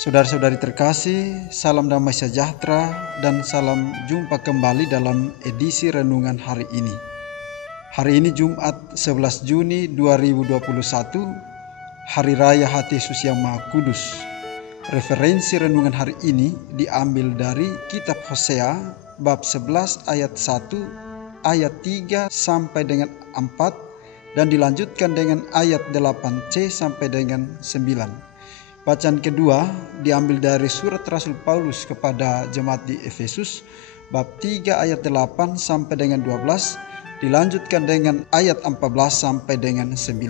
Saudara-saudari terkasih, salam damai sejahtera dan salam jumpa kembali dalam edisi renungan hari ini. Hari ini Jumat 11 Juni 2021, Hari Raya Hati Yesus yang Maha Kudus. Referensi renungan hari ini diambil dari kitab Hosea bab 11 ayat 1, ayat 3 sampai dengan 4 dan dilanjutkan dengan ayat 8c sampai dengan 9. Bacaan kedua diambil dari surat Rasul Paulus kepada jemaat di Efesus bab 3 ayat 8 sampai dengan 12, dilanjutkan dengan ayat 14 sampai dengan 19.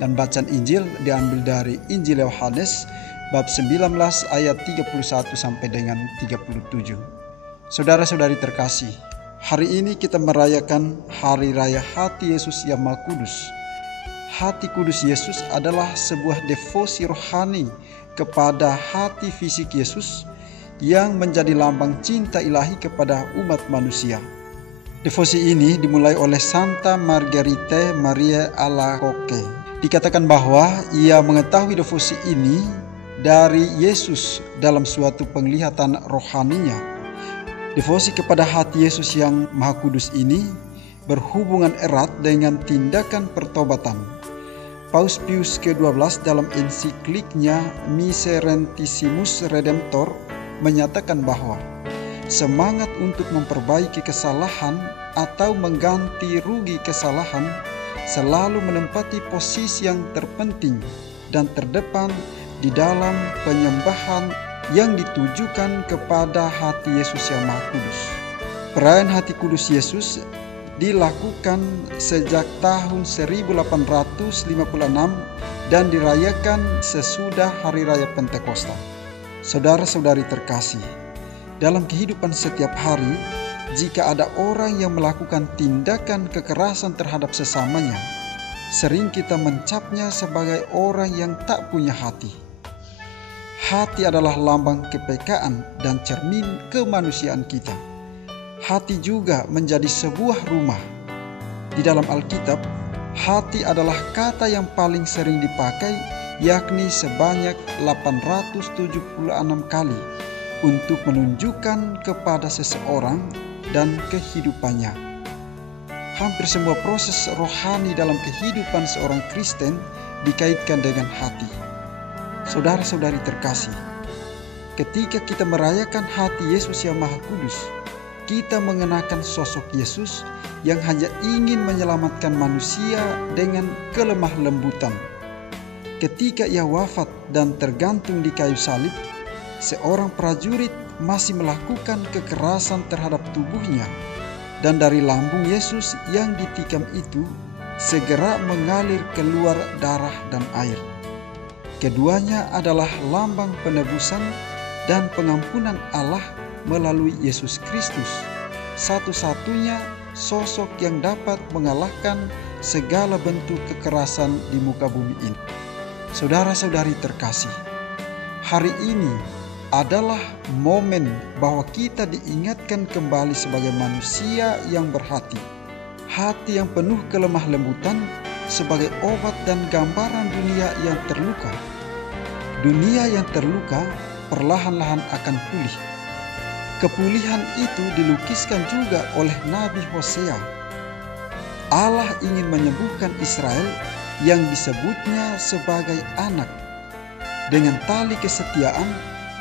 Dan bacaan Injil diambil dari Injil Yohanes bab 19 ayat 31 sampai dengan 37. Saudara-saudari terkasih, hari ini kita merayakan Hari Raya Hati Yesus yang Maha Kudus. Hati kudus Yesus adalah sebuah devosi rohani kepada hati fisik Yesus yang menjadi lambang cinta ilahi kepada umat manusia. Devosi ini dimulai oleh Santa Margherite Maria Alacoque. Dikatakan bahwa ia mengetahui devosi ini dari Yesus dalam suatu penglihatan rohaninya. Devosi kepada hati Yesus yang Maha Kudus ini berhubungan erat dengan tindakan pertobatan. Paus Pius ke-12 dalam ensikliknya Miserentissimus Redemptor menyatakan bahwa semangat untuk memperbaiki kesalahan atau mengganti rugi kesalahan selalu menempati posisi yang terpenting dan terdepan di dalam penyembahan yang ditujukan kepada hati Yesus yang Maha Kudus. Perayaan hati kudus Yesus dilakukan sejak tahun 1856 dan dirayakan sesudah Hari Raya Pentakosta. Saudara-saudari terkasih, dalam kehidupan setiap hari, jika ada orang yang melakukan tindakan kekerasan terhadap sesamanya, sering kita mencapnya sebagai orang yang tak punya hati. Hati adalah lambang kepekaan dan cermin kemanusiaan kita. Hati juga menjadi sebuah rumah. Di dalam Alkitab, hati adalah kata yang paling sering dipakai, yakni sebanyak 876 kali untuk menunjukkan kepada seseorang dan kehidupannya. Hampir semua proses rohani dalam kehidupan seorang Kristen dikaitkan dengan hati. Saudara-saudari terkasih, ketika kita merayakan hati Yesus yang Maha Kudus, kita mengenakan sosok Yesus yang hanya ingin menyelamatkan manusia dengan kelemah lembutan. Ketika ia wafat dan tergantung di kayu salib, seorang prajurit masih melakukan kekerasan terhadap tubuhnya, dan dari lambung Yesus yang ditikam itu segera mengalir keluar darah dan air. Keduanya adalah lambang penebusan dan pengampunan Allah melalui Yesus Kristus, satu-satunya sosok yang dapat mengalahkan segala bentuk kekerasan di muka bumi ini. Saudara-saudari terkasih, hari ini adalah momen bahwa kita diingatkan kembali sebagai manusia yang berhati. Hati yang penuh kelemah lembutan sebagai obat dan gambaran dunia yang terluka. Dunia yang terluka perlahan-lahan akan pulih. Kepulihan itu dilukiskan juga oleh Nabi Hosea. Allah ingin menyembuhkan Israel yang disebutnya sebagai anak dengan tali kesetiaan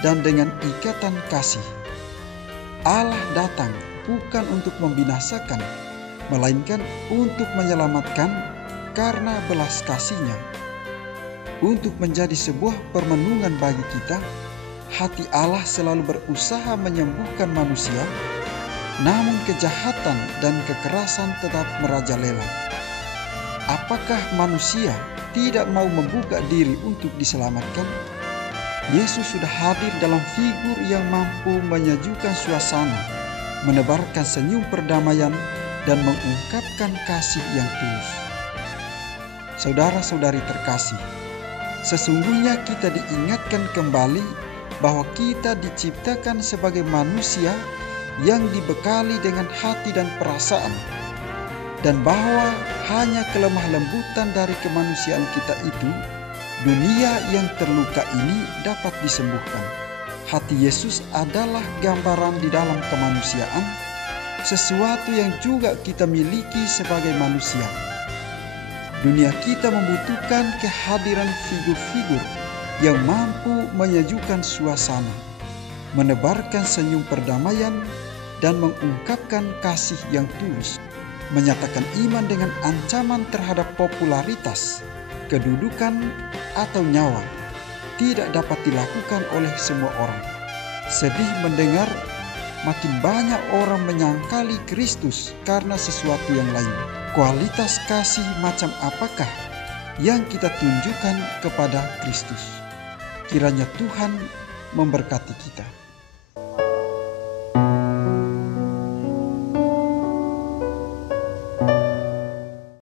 dan dengan ikatan kasih. Allah datang bukan untuk membinasakan, melainkan untuk menyelamatkan karena belas kasih-Nya. Untuk menjadi sebuah permenungan bagi kita, hati Allah selalu berusaha menyembuhkan manusia, namun kejahatan dan kekerasan tetap merajalela. Apakah manusia tidak mau membuka diri untuk diselamatkan? Yesus sudah hadir dalam figur yang mampu menyejukkan suasana, menebarkan senyum perdamaian, dan mengungkapkan kasih yang tulus. Saudara-saudari terkasih, sesungguhnya kita diingatkan kembali bahwa kita diciptakan sebagai manusia yang dibekali dengan hati dan perasaan, dan bahwa hanya kelemah lembutan dari kemanusiaan kita itu Dunia yang terluka ini dapat disembuhkan. Hati Yesus adalah gambaran di dalam kemanusiaan, sesuatu yang juga kita miliki sebagai manusia. Dunia kita membutuhkan kehadiran figur-figur yang mampu menyejukkan suasana, menebarkan senyum perdamaian, dan mengungkapkan kasih yang tulus, menyatakan iman dengan ancaman terhadap popularitas, kedudukan, atau nyawa, tidak dapat dilakukan oleh semua orang. Sedih mendengar makin banyak orang menyangkali Kristus karena sesuatu yang lain. Kualitas kasih macam apakah yang kita tunjukkan kepada Kristus? Kiranya Tuhan memberkati kita.